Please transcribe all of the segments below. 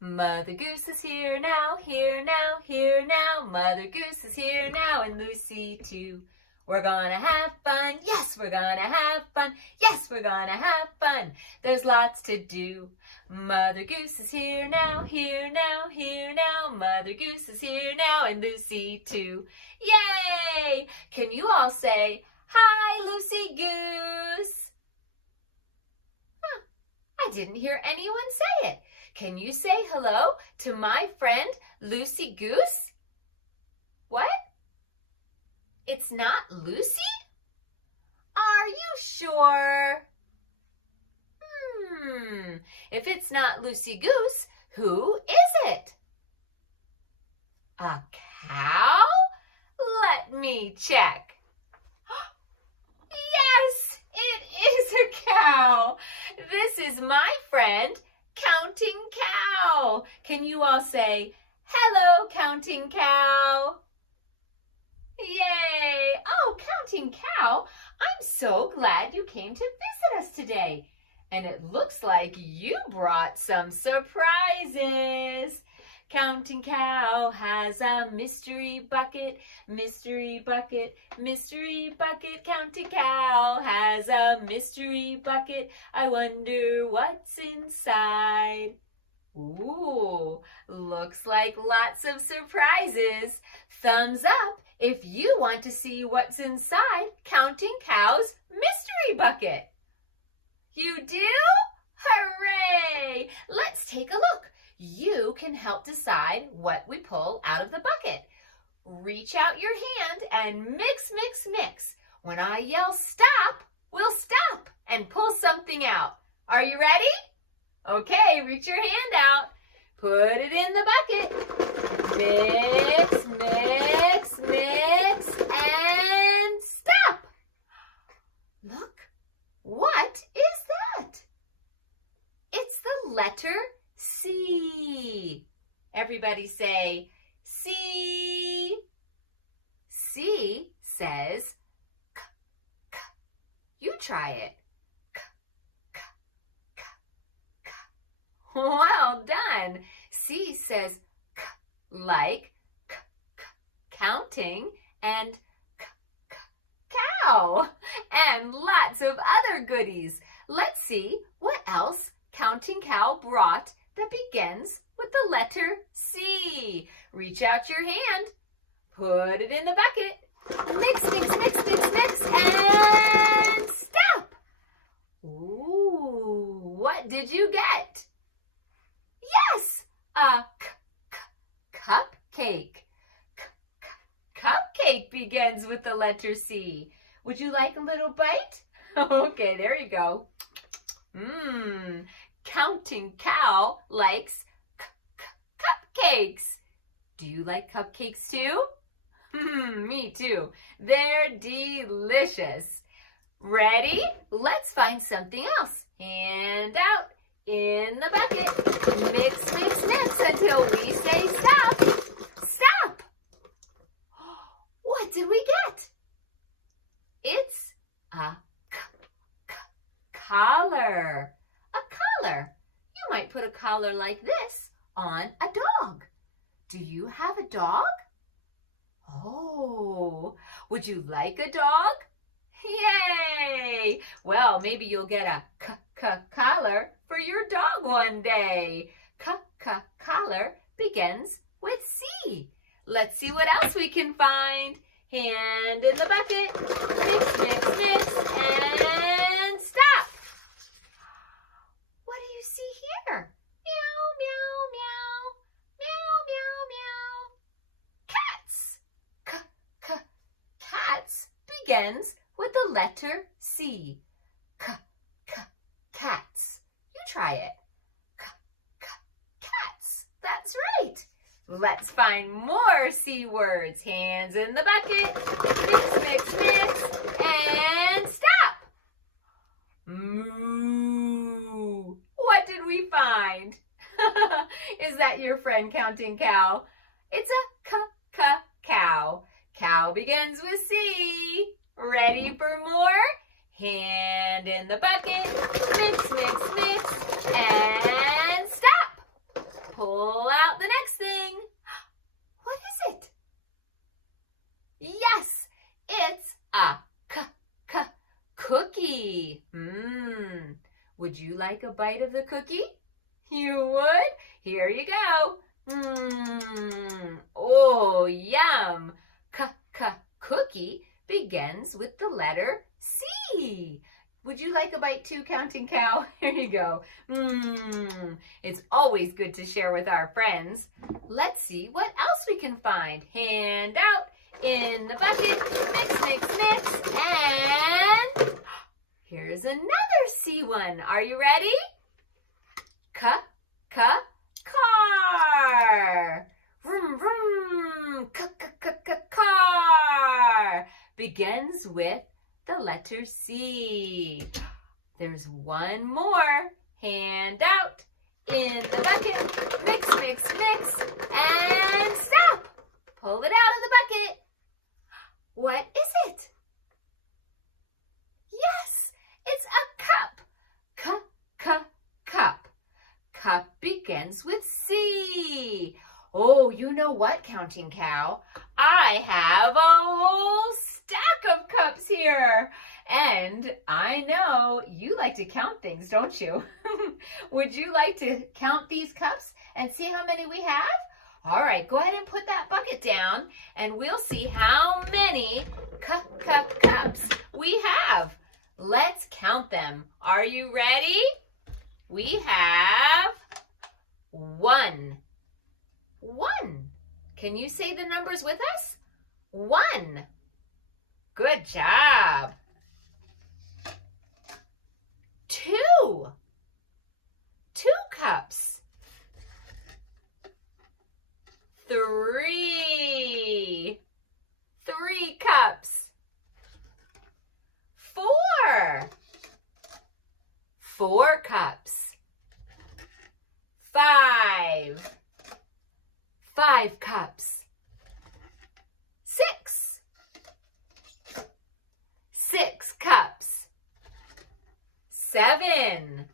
Mother Goose is here now, here now, here now. Mother Goose is here now, and Lucy too. We're gonna have fun, yes, we're gonna have fun, yes, we're gonna have fun. There's lots to do. Mother Goose is here now, here now, here now. Mother Goose is here now, and Lucy too. Yay! Can you all say, hi, Lucy Goose? Huh, I didn't hear anyone say it. Can you say hello to my friend, Lucy Goose? What? It's not Lucy? Are you sure? If it's not Lucy Goose, who is it? A cow? Let me check. Yes, it is a cow. This is my friend, Counting Cow. Can you all say, hello, Counting Cow? Yay! Oh, Counting Cow, I'm so glad you came to visit us today. And it looks like you brought some surprises. Counting Cow has a mystery bucket, mystery bucket, mystery bucket. Counting Cow has a mystery bucket. I wonder what's inside. Ooh, looks like lots of surprises. Thumbs up if you want to see what's inside Counting Cow's mystery bucket. You do? Hooray! Let's take a look. You can help decide what we pull out of the bucket. Reach out your hand and mix, mix, mix. When I yell stop, we'll stop and pull something out. Are you ready? Okay, reach your hand out. Put it in the bucket. Mix, mix, mix, and stop. Look, what is that? It's the letter C. Everybody say C. C says k, k. You try it. K, k, k, k. Well done. C says k, like k, k, counting, and k, k, cow, and lots of other goodies. Let's see what else Counting Cow brought that begins with the letter C. Reach out your hand, put it in the bucket, mix, mix, mix, mix, mix, and stop. Ooh, what did you get? Yes, a cupcake. Cupcake begins with the letter C. Would you like a little bite? Okay, there you go. Counting Cow likes cupcakes. Do you like cupcakes too? Me too. They're delicious. Ready? Let's find something else. Hand out in the bucket. Mix, mix, mix until we say stop. Stop. What did we get? It's a collar. A collar. You might put a collar like this on a dog. Do you have a dog? Oh, would you like a dog? Yay! Well, maybe you'll get a collar for your dog one day. Collar begins with C. Let's see what else we can find. Hand in the bucket. Mix, mix, mix, and stop. What do you see here? Meow, meow, meow. Meow, meow, meow. Cats. Cats begins with the letter C. Cats. You try it. Cats. That's right. Let's find more C words. Hands in the bucket. Mix, mix, mix, and stop. Moo. What did we find? Is that your friend Counting Cow? It's a cow. Cow begins with C. Ready for more? Hand in the bucket. Mix, mix, mix, and stop. pull out the next thing. What is it? Yes, it's a cookie. Would you like a bite of the cookie? You would? Here you go. Oh, yum. Cookie begins with the letter C. Would you like a bite too, Counting Cow? Here you go. It's always good to share with our friends. Let's see what else we can find. Hand out in the bucket. Mix, mix, mix. And here's another C one. Are you ready? Car. Vroom, vroom. Car. Begins with the letter C. There's one more. Hand out in the bucket. Mix, mix, mix. And stop. Pull it out of the bucket. What is it? Yes, it's a cup. Cup. Cup begins with C. Oh, you know what, Counting Cow? I have a whole stack of cups here. And I know you like to count things, don't you? Would you like to count these cups and see how many we have? All right, go ahead and put that bucket down and we'll see how many cups we have. Let's count them. Are you ready? We have 1. Can you say the numbers with us? 1. Good job. 2. 2 cups. 3. 3 cups. 4. 4 cups. 5. 5 cups. 6. 6 cups. 7.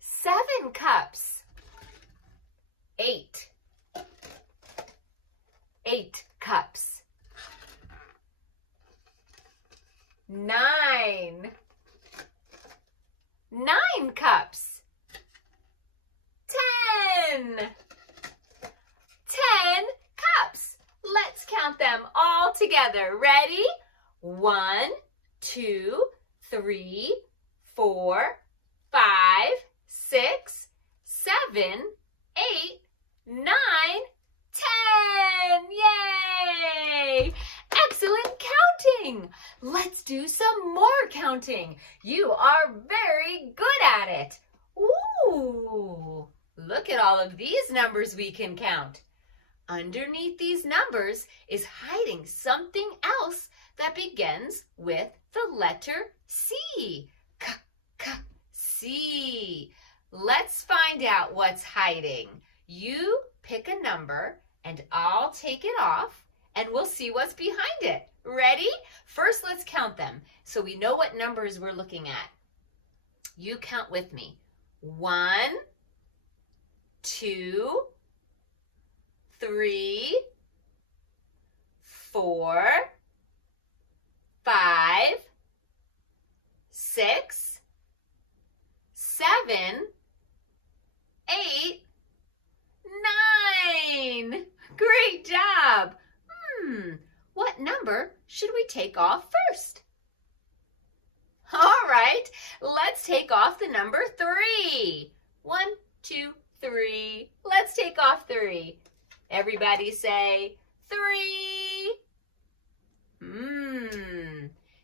7 cups. 8. 8 cups. 9. 9 cups. 10. 10 cups. Let's count them all together. Ready? 1, 2, 3, 4, 5, 6, 7, 8, 9, 10. Yay! Excellent counting. Let's do some more counting. You are very good at it. Ooh, look at all of these numbers we can count. Underneath these numbers is hiding something else that begins with the letter C. C. Let's find out what's hiding. You pick a number and I'll take it off and we'll see what's behind it. Ready? First, let's count them so we know what numbers we're looking at. You count with me. 1, 2, 3, 4, 5, 6, 7, 8, 9. Great job. What number should we take off first? All right, let's take off the number 3. 1, 2, 3. Let's take off 3. Everybody say 3.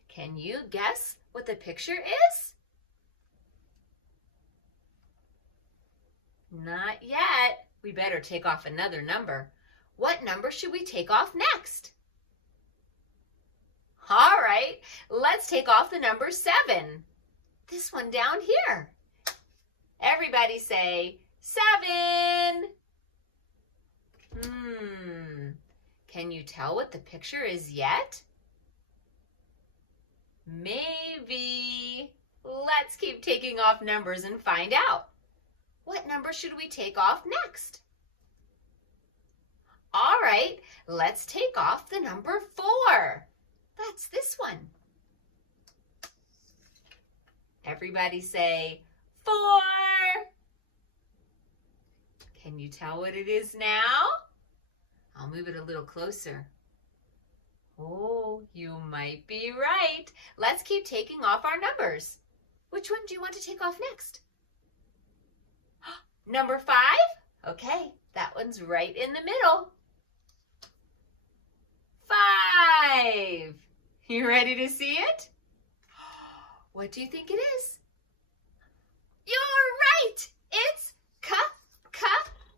Can you guess what the picture is? Not yet. We better take off another number. What number should we take off next? All right, let's take off the number 7. This one down here. Everybody say 7. Can you tell what the picture is yet? Maybe. Let's keep taking off numbers and find out. what number should we take off next? All right, let's take off the number 4. That's this one. Everybody say 4. Can you tell what it is now? I'll move it a little closer. Oh, you might be right. Let's keep taking off our numbers. Which one do you want to take off next? Number 5? Okay, that one's right in the middle. 5. You ready to see it? What do you think it is? You're right! It's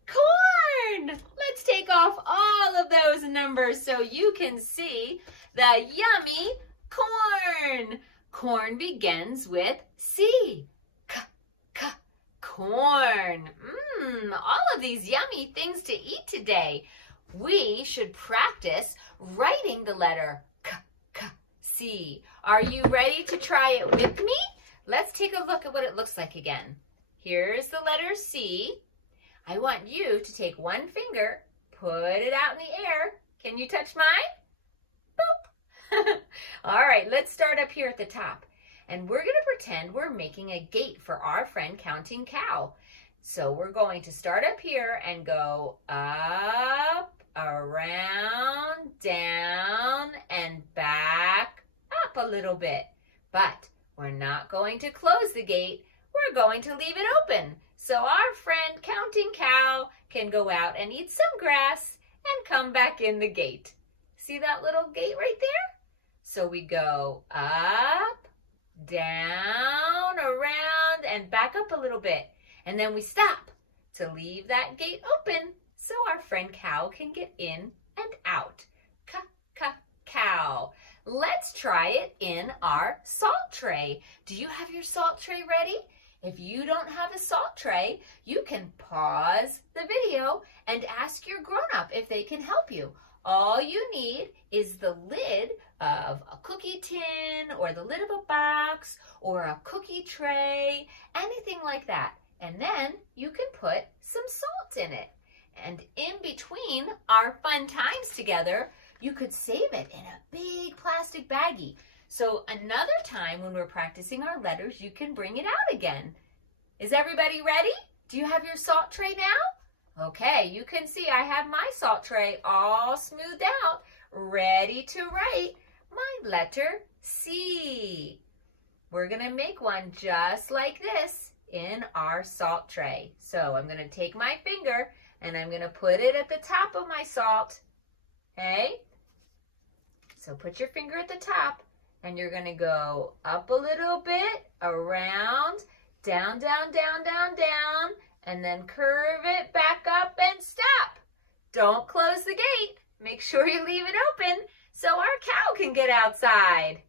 corn! Let's take off all of those numbers so you can see the yummy corn. Corn begins with C. Corn. All of these yummy things to eat today. We should practice writing the letter C. Are you ready to try it with me? Let's take a look at what it looks like again. Here's the letter C. I want you to take one finger, put it out in the air. Can you touch mine? Boop. All right, let's start up here at the top. And we're going to pretend we're making a gate for our friend Counting Cow. So we're going to start up here and go up, around, down, and back up a little bit. But we're not going to close the gate. We're going to leave it open so our friend Counting Cow can go out and eat some grass and come back in the gate. See that little gate right there? So we go up, down, around, and back up a little bit. And then we stop to leave that gate open so our friend Cow can get in and out. Cow. Let's try it in our salt tray. Do you have your salt tray ready? If you don't have a salt tray, you can pause the video and ask your grown-up if they can help you. All you need is the lid of a cookie tin or the lid of a box or a cookie tray, anything like that. And then you can put some salt in it. And in between our fun times together, you could save it in a big plastic baggie. So another time when we're practicing our letters, you can bring it out again. Is everybody ready? Do you have your salt tray now? Okay, you can see I have my salt tray all smoothed out, ready to write my letter C. We're going to make one just like this in our salt tray. So I'm going to take my finger and I'm going to put it at the top of my salt. Okay? So put your finger at the top and you're going to go up a little bit, around, down, down, down, down, down, and then curve it back up and stop. Don't close the gate. Make sure you leave it open so our cow can get outside.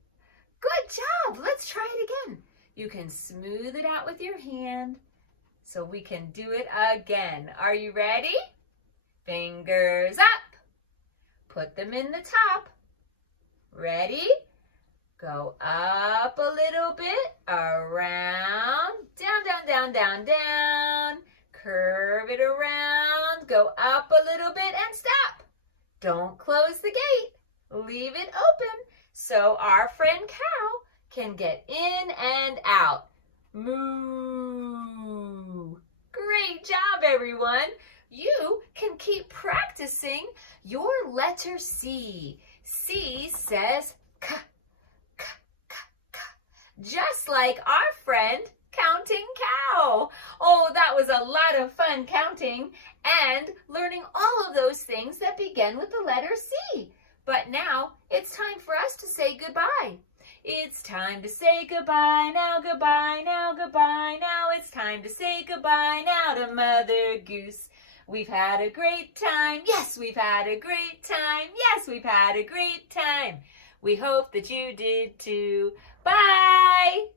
Good job. Let's try it again. You can smooth it out with your hand so we can do it again. Are you ready? Fingers up. Put them in the top. Ready? Go up a little bit, around, down, down, down, down, down. Curve it around, go up a little bit and stop. Don't close the gate. Leave it open so our friend Cow can get in and out. Moo. Great job, everyone. You can keep practicing your letter C. C says K. Just like our friend Counting Cow. Oh, that was a lot of fun counting and learning all of those things that begin with the letter C. But now it's time for us to say goodbye. It's time to say goodbye now, goodbye now, goodbye now. It's time to say goodbye now to Mother Goose. We've had a great time. Yes, we've had a great time. Yes, we've had a great time. We hope that you did too. Bye.